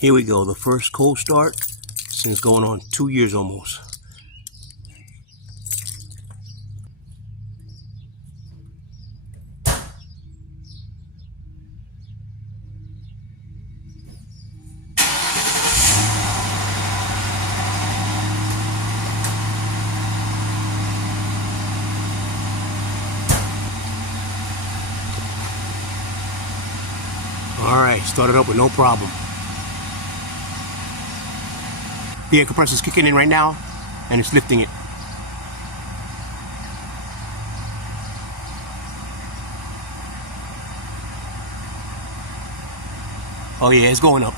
Here we go, the first cold start since going on 2 years almost. Alright, started up with no problem. The air compressor's kicking in right now, and it's lifting it. Oh yeah, it's going up.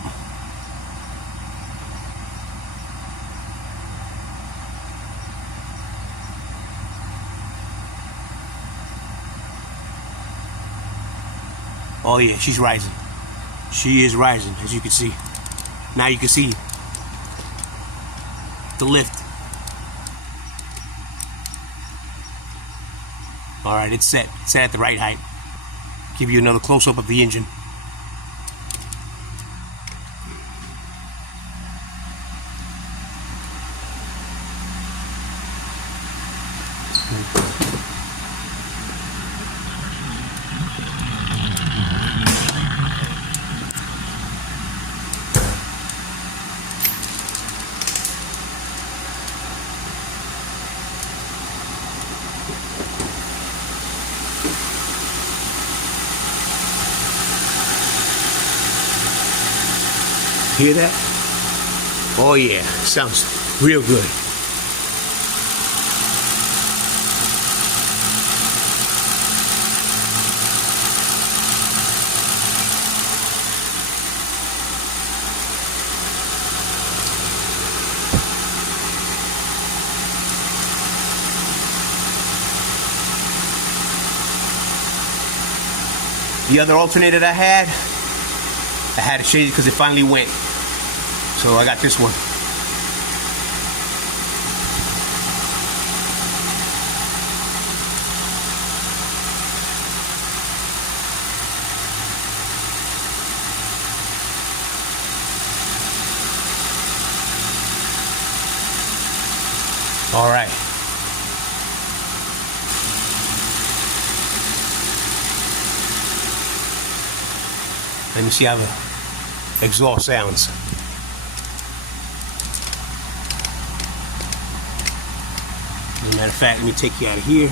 Oh yeah, she's rising. She is rising, as you can see. Now you can see the lift. Alright, it's set. It's set at the right height. Give you another close-up of the engine. Hear that? Oh yeah, sounds real good. The other alternator that I had to change it because it finally went. So I got this one. All right. Let me see how the exhaust sounds. As a matter of fact, let me take you out of here.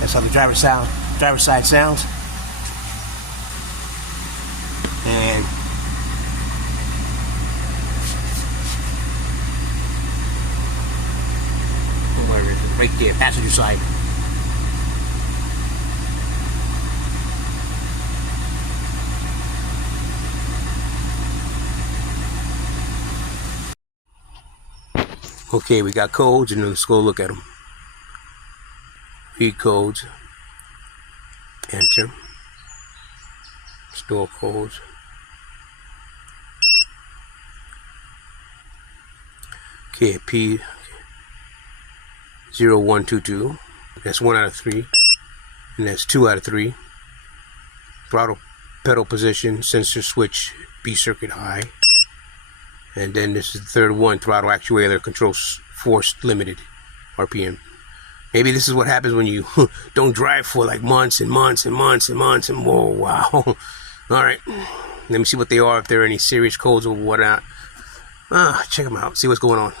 That's how the driver's side sounds. And where is it? Right there, passenger side. Okay, we got codes, and let's go look at them. Read codes. Enter. Store codes. Okay, P0122. That's 1 out of 3. And that's 2 out of 3. Throttle pedal position, sensor switch, B circuit high. And then this is the third one, throttle actuator controls force limited, RPM. Maybe this is what happens when you don't drive for like months and months and months and months and whoa, wow. All right, let me see what they are, if there are any serious codes or whatnot. Check them out, see what's going on.